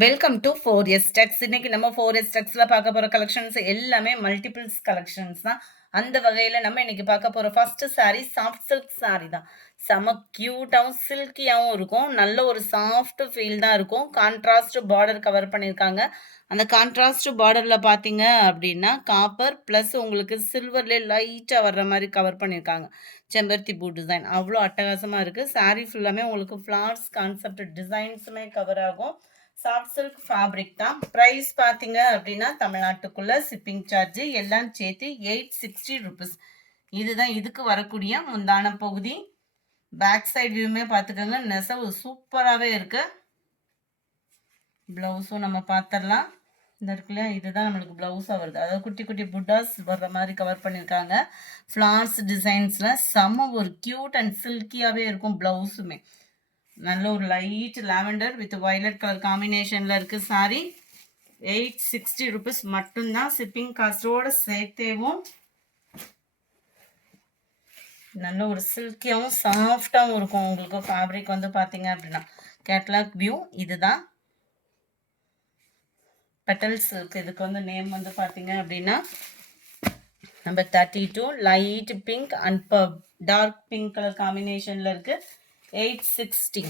Welcome to 4S Tex. இன்னைக்கு நம்ம 4S Texல பார்க்க போற கலெக்ஷன்ஸ் எல்லாமே மல்டிபிள்ஸ் கலெக்ஷன்ஸ் தான். அந்த வகையில நம்ம இன்னைக்கு பார்க்க போற first saree soft silk saree தான். செம கியூட்டாவும் சில்கியாவும் இருக்கும். நல்ல ஒரு சாஃப்ட் ஃபீல் தான் இருக்கும். கான்ட்ராஸ்ட் பார்டர் கவர் பண்ணியிருக்காங்க. அந்த கான்ட்ராஸ்ட் பார்டர்ல பார்த்தீங்க அப்படின்னா காப்பர் பிளஸ் உங்களுக்கு சில்வர்ல லைட்டா வர்ற மாதிரி கவர் பண்ணியிருக்காங்க. செம்பருத்தி பூ டிசைன் அவ்வளோ அட்டகாசமா இருக்கு. saree ஃபுல்லாமே உங்களுக்கு ஃப்ளார்ஸ் கான்செப்ட் டிசைன்ஸுமே கவர் ஆகும். சாஃப்ட் சில்க் ஃபேப்ரிக் தான். ப்ரைஸ் பார்த்தீங்க அப்படின்னா தமிழ்நாட்டுக்குள்ள ஷிப்பிங் சார்ஜ் எல்லாம் சேர்த்து 860 ருபீஸ். இதுதான் இதுக்கு வரக்கூடிய முந்தான பகுதி. பேக் சைடு வியூமே பார்த்துக்கோங்க. நெசவு சூப்பராகவே இருக்கு. ப்ளவுஸும் நம்ம பார்த்துடலாம். இந்த இருக்குல்லையா, இதுதான் நம்மளுக்கு ப்ளவுஸாக வருது. அதாவது குட்டி குட்டி புட்டாஸ் வர்ற மாதிரி கவர் பண்ணியிருக்காங்க. ஃப்ளார்ஸ் டிசைன்ஸில் செம்ம ஒரு க்யூட் அண்ட் சில்கியாகவே இருக்கும் ப்ளவுஸுமே. நல்ல ஒரு light lavender with violet colour காம்பினேஷனில் இருக்குது சாரி. 860 ருபீஸ் மட்டும்தான். ஷிப்பிங் காஸ்டோட சேர்த்தேவும் நல்ல ஒரு சில்கியாகவும் சாஃப்டாகவும் இருக்கும். உங்களுக்கு ஃபேப்ரிக் வந்து பார்த்தீங்க அப்படின்னா கேட்லாக் வியூ இதுதான். பெட்டல் சில்க் இதுக்கு வந்து நேம் வந்து பார்த்தீங்க அப்படின்னா number 32 light pink and dark pink colour காம்பினேஷனில் இருக்குது. 860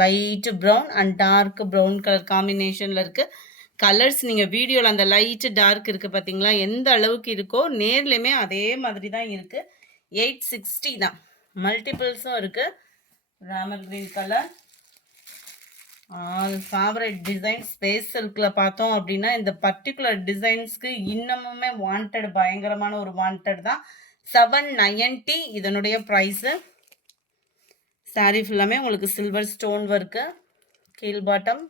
light brown and dark brown colour காம்பினேஷனில் இருக்குது. கலர்ஸ் நீங்கள் வீடியோவில் அந்த லைட்டு டார்க் இருக்குது பார்த்தீங்களா, எந்த அளவுக்கு இருக்கோ நேர்லையுமே அதே மாதிரி தான் இருக்குது. 860 தான். மல்டிபிள்ஸும் இருக்குது. Ramar green colour all favourite design. Space சில்கில் பார்த்தோம் அப்படின்னா இந்த பர்டிகுலர் டிசைன்ஸ்க்கு இன்னமுமே வாண்டட், பயங்கரமான ஒரு வாண்டட் தான். 790 இதனுடைய ப்ரைஸு. சாரீ ஃபுல்லாமே உங்களுக்கு சில்வர் ஸ்டோன் ஒர்க்கு. கீழ் பாட்டம்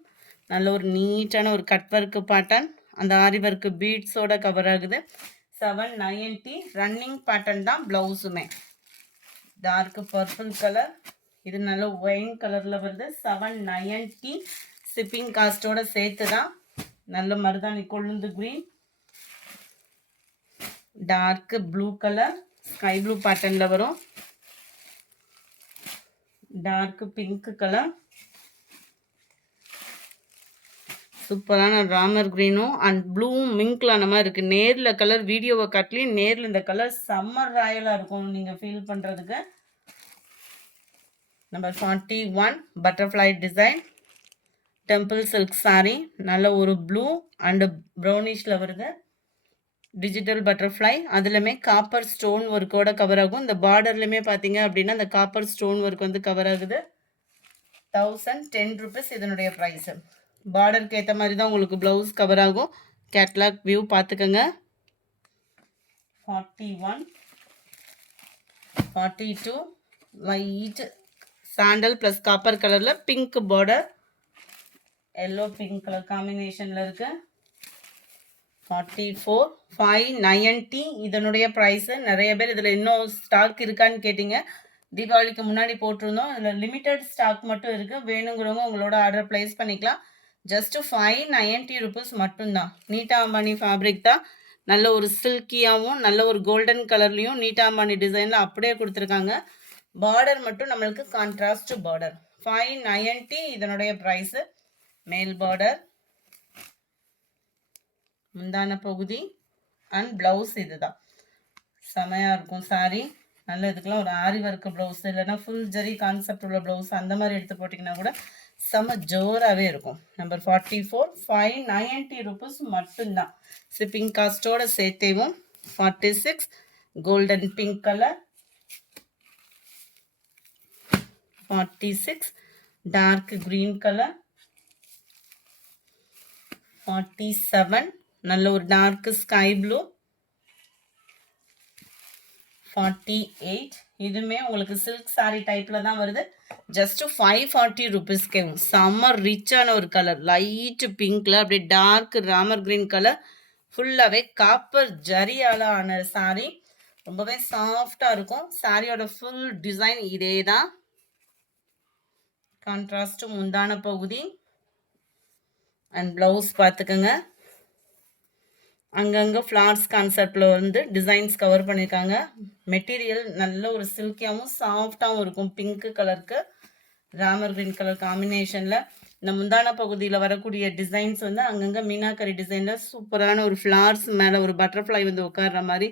நல்ல ஒரு நீட்டான ஒரு கட் ஒர்க்கு பேட்டர்ன். அந்த ஆரி ஒர்க்கு பீட்ஸோட கவர் ஆகுது. 790 ரன்னிங் பேட்டர்ன் தான். ப்ளவுஸுமே டார்க் பர்பிள் கலர், இது நல்ல ஒயின் கலரில் வருது. 790 ஷிப்பிங் காஸ்ட்டோட சேர்த்து தான். நல்ல மருதாணி கொழுந்து green, dark blue colour, sky blue பேட்டர்னில் வரும். டார்க் பிங்க் கலர், சூப்பரான ராமர் கிரீனும் அண்ட் ப்ளூவும் மிங்க்லான மாதிரி இருக்குது. நேரில் கலர் வீடியோவை காட்டிலையும் நேரில் இந்த கலர் சம்மர் ராயலாக இருக்கும் நீங்கள் ஃபீல் பண்ணுறதுக்கு. Number 41 butterfly design temple silk sari. நல்ல ஒரு ப்ளூ அண்டு ப்ரௌனிஷில் வருது. டிஜிட்டல் பட்டர்ஃப்ளை, அதுலேயுமே காப்பர் ஸ்டோன் ஒர்க்கோட கவர் ஆகும். இந்த பார்டர்லையுமே பார்த்தீங்க அப்படின்னா அந்த காப்பர் ஸ்டோன் ஒர்க் வந்து கவர் ஆகுது. 1010 ருபீஸ் இதனுடைய ப்ரைஸு. பார்டருக்கு ஏற்ற மாதிரி தான் உங்களுக்கு ப்ளவுஸ் கவர் ஆகும். கேட்லாக் வியூ பார்த்துக்கோங்க. 41 42 லைட் சாண்டல் ப்ளஸ் காப்பர் கலரில் pink border, yellow pink colour காம்பினேஷனில் இருக்குது. 44 590 இதனுடைய ப்ரைஸு. நிறைய பேர் இதில் இன்னும் ஸ்டாக் இருக்கான்னு கேட்டிங்க. தீபாவளிக்கு முன்னாடி போட்டிருந்தோம். இதில் லிமிட்டட் ஸ்டாக் மட்டும் இருக்குது. வேணுங்கிறவங்க உங்களோட ஆர்டர் ப்ளேஸ் பண்ணிக்கலாம். ஜஸ்ட்டு 590 ருபீஸ் மட்டும்தான். நீட்டா அம்பானி ஃபேப்ரிக் தான். நல்ல ஒரு சில்கியாகவும் நல்ல ஒரு கோல்டன் கலர்லேயும் நீட்டா அம்பானி டிசைனில் அப்படியே கொடுத்துருக்காங்க. பார்டர் மட்டும் நம்மளுக்கு கான்ட்ராஸ்ட் பார்டர். 590 இதனுடைய ப்ரைஸு. மேல் பார்டர், முந்தான பகுதி அண்ட் ப்ளவுஸ் இதுதான். செமையாக இருக்கும் சாரீ. நல்ல இதுக்கெல்லாம் ஒரு ஆரி ஒர்க்கு ப்ளவுஸ் இல்லைன்னா ஃபுல் ஜரி கான்செப்ட் உள்ள ப்ளவுஸ் அந்த மாதிரி எடுத்து போட்டிங்கன்னா கூட செம்ம ஜோராகவே இருக்கும். நம்பர் 44 590 ருபீஸ் மட்டும்தான். ஷிப்பிங் காஸ்ட்டோட சேர்த்தேவும். 46 golden pink colour, 46 dark green colour, 47 நல்ல ஒரு டார்க் ஸ்கை ப்ளூ, 48 இதுவுமே உங்களுக்கு சில்க் சாரீ டைப்பில் தான் வருது. ஜஸ்ட்டு 540 ருபீஸ்க்கே செம்ம ரிச்சான ஒரு கலர். லைட்டு பிங்க்கில் அப்படியே டார்க் ராமர் கிரீன் கலர், ஃபுல்லாகவே காப்பர் ஜரியால் ஆன சாரீ. ரொம்பவே சாஃப்டாக இருக்கும். சாரியோட ஃபுல் டிசைன் இதே தான். கான்ட்ராஸ்ட்டு முந்தான பகுதி அண்ட் ப்ளவுஸ் பார்த்துக்கோங்க. அங்கங்கே ஃப்ளார்ஸ் கான்செப்டில் வந்து டிசைன்ஸ் கவர் பண்ணியிருக்காங்க. மெட்டீரியல் நல்ல ஒரு சில்கியாகவும் சாஃப்டாகவும் இருக்கும். பிங்க்கு கலருக்கு ராமர் கிரீன் கலர் காம்பினேஷனில் இந்த முந்தான பகுதியில் வரக்கூடிய டிசைன்ஸ் வந்து அங்கங்கே மீனாக்கரி டிசைனில் சூப்பரான ஒரு ஃப்ளார்ஸ் மேலே ஒரு பட்டர்ஃப்ளை வந்து உட்கார்ற மாதிரி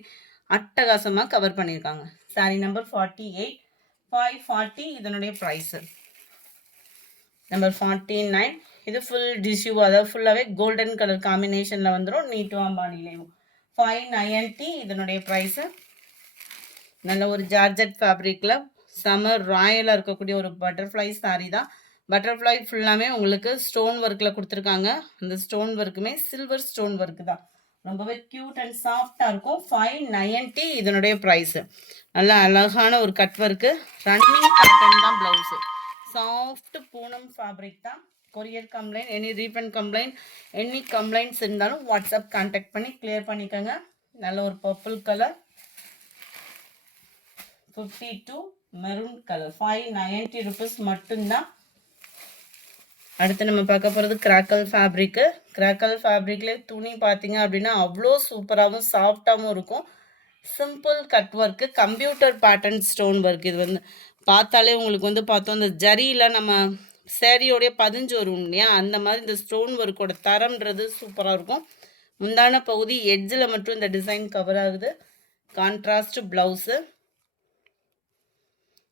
அட்டகாசமாக கவர் பண்ணியிருக்காங்க. சாரி நம்பர் 48, 540 இதனுடைய ப்ரைஸு. நம்பர் 49 இது ஃபுல் டிஷ்யூ, அதாவது ஃபுல்லாகவே கோல்டன் கலர் காம்பினேஷனில் வந்துடும். நீட்டும் அம்பானிலேயும் 590 இதனுடைய ப்ரைஸு. நல்ல ஒரு ஜார்ஜெட் ஃபேப்ரிக்கில் செம ராயலாக இருக்கக்கூடிய ஒரு பட்டர்ஃப்ளை சாரீ தான். பட்டர்ஃப்ளை ஃபுல்லாமே உங்களுக்கு ஸ்டோன் ஒர்க்கில் கொடுத்துருக்காங்க. அந்த ஸ்டோன் ஒர்க்குமே சில்வர் ஸ்டோன் ஒர்க்கு தான். ரொம்பவே க்யூட் அண்ட் சாஃப்டாக இருக்கும். 590 இதனுடைய ப்ரைஸு. நல்லா அழகான ஒரு கட் ஒர்க்கு, ரன்னிங் பேட்டர்ன் தான் ப்ளவுஸு. சாஃப்ட் பூனம் ஃபேப்ரிக் தான். Courier complaint, any refund complaint, any complaints இருந்தாலும் வாட்ஸ்அப் கான்டாக்ட் பண்ணி கிளியர் பண்ணிக்கோங்க. நல்ல ஒரு purple colour, 52 maroon colour, 590 rupees மட்டும்தான். அடுத்து நம்ம பார்க்க போகிறது கிராக்கல் ஃபேப்ரிக்கு. கிராக்கல் ஃபேப்ரிக்லேயே துணி பார்த்தீங்க அப்படின்னா அவ்வளோ சூப்பராகவும் சாஃப்டாகவும் இருக்கும். Simple cut work, computer pattern stone work. இது வந்து பார்த்தாலே உங்களுக்கு வந்து பார்த்தோம் இந்த ஜரியில் நம்ம சேரீயோடைய பதிஞ்சு வரும் இல்லையா, அந்த மாதிரி இந்த ஸ்டோன் ஒர்க்கோட தரம்ன்றது சூப்பராக இருக்கும். முந்தான பகுதி எட்ஜில் மட்டும் இந்த டிசைன் கவர் ஆகுது. கான்ட்ராஸ்ட் ப்ளவுஸு,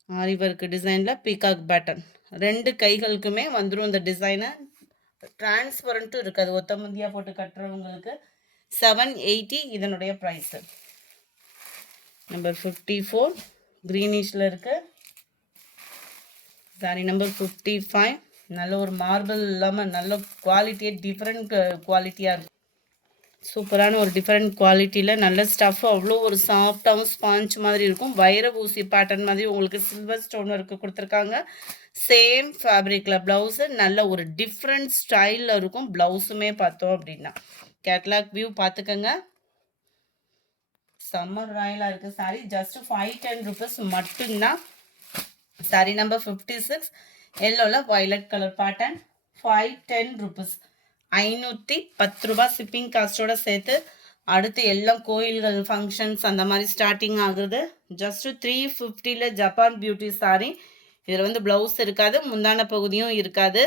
ஆரி ஒர்க் டிசைனில் பீகாக் பேட்டர்ன். 2 கைகளுக்குமே வந்துடும் இந்த டிசைனை. டிரான்ஸ்பரண்ட்டும் இருக்காது ஒத்த முந்தியாக போட்டு கட்டுறவங்களுக்கு. 780 இதனுடைய ப்ரைஸு. நம்பர் 54 க்ரீனிஷில் இருக்குது. சாரி நம்பர் 55 நல்ல ஒரு மார்பிள் இல்லாமல் நல்ல குவாலிட்டியே டிஃப்ரெண்ட் குவாலிட்டியாக இருக்கும். சூப்பரான ஒரு டிஃப்ரெண்ட் குவாலிட்டியில் நல்ல ஸ்டஃப், அவ்வளோ ஒரு சாஃப்டாகவும் ஸ்பாஞ்ச் மாதிரி இருக்கும். வைர ஊசி பேட்டர்ன் மாதிரி உங்களுக்கு சில்வர் ஸ்டோன் ஒர்க்கு கொடுத்துருக்காங்க. சேம் ஃபேப்ரிக்கில் ப்ளவுஸு நல்ல ஒரு டிஃப்ரெண்ட் ஸ்டைலில் இருக்கும். ப்ளவுஸுமே பார்த்தோம் அப்படின்னா கேட்லாக் வியூ பார்த்துக்கோங்க. சம்மர் ராயலாக இருக்குது சாரி. ஜஸ்ட் 510 ருபீஸ் மட்டும்தான். சாரி நம்பர் 56 எல்லோவில் வயலட் கலர் பேட்டர்ன், 510 ருபீஸ், 510 ரூபா ஷிப்பிங் காஸ்ட்டோட சேர்த்து. அடுத்து எல்லாம் கோயில்கள் ஃபங்க்ஷன்ஸ் அந்த மாதிரி ஸ்டார்டிங் ஆகுது. Just 350 Japan beauty sorry. இதில் வந்து ப்ளவுஸ் இருக்காது, முந்தான பகுதியும் இருக்காது.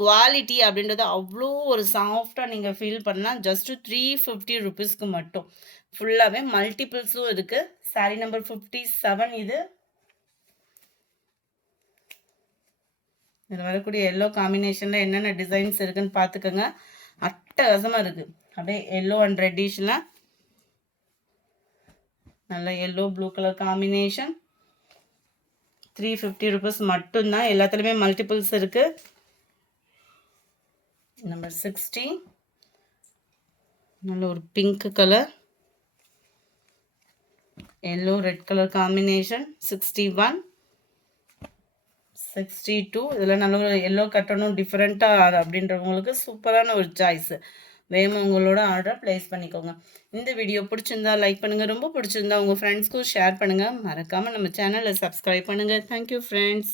குவாலிட்டி அப்படின்றது அவ்வளோ ஒரு சாஃப்டாக நீங்கள் ஃபீல் பண்ணலாம். ஜஸ்ட்டு 350 ருபீஸ்க்கு மட்டும். ஃபுல்லாகவே மல்டிபிள்ஸும் இருக்குது. சாரி நம்பர் 57 இது. இதில் வரக்கூடிய எல்லோ காம்பினேஷனில் என்னென்ன டிசைன்ஸ் இருக்குதுன்னு பார்த்துக்கோங்க. அட்டகாசமாக இருக்குது. அப்படியே எல்லோ அண்ட் ரெட்டிஷில் நல்ல yellow blue colour combination. 350 rupees மட்டும்தான். எல்லாத்துலேயுமே மல்டிபிள்ஸ் இருக்குது. நம்பர் 60 நல்ல ஒரு pink colour, yellow red colour combination. 61, 62 இதில் நல்ல ஒரு எல்லோ கட்டணும் டிஃப்ரெண்ட்டாக அப்படின்றவங்களுக்கு சூப்பரான ஒரு சாய்ஸு. வேணும் உங்களோட ஆர்டரை ப்ளேஸ் பண்ணிக்கோங்க. இந்த வீடியோ பிடிச்சிருந்தா லைக் பண்ணுங்கள், ரொம்ப பிடிச்சிருந்தா உங்கள் ஃப்ரெண்ட்ஸ்க்கும் ஷேர் பண்ணுங்கள். மறக்காமல் நம்ம சேனலை சப்ஸ்கிரைப் பண்ணுங்கள். Thank you friends.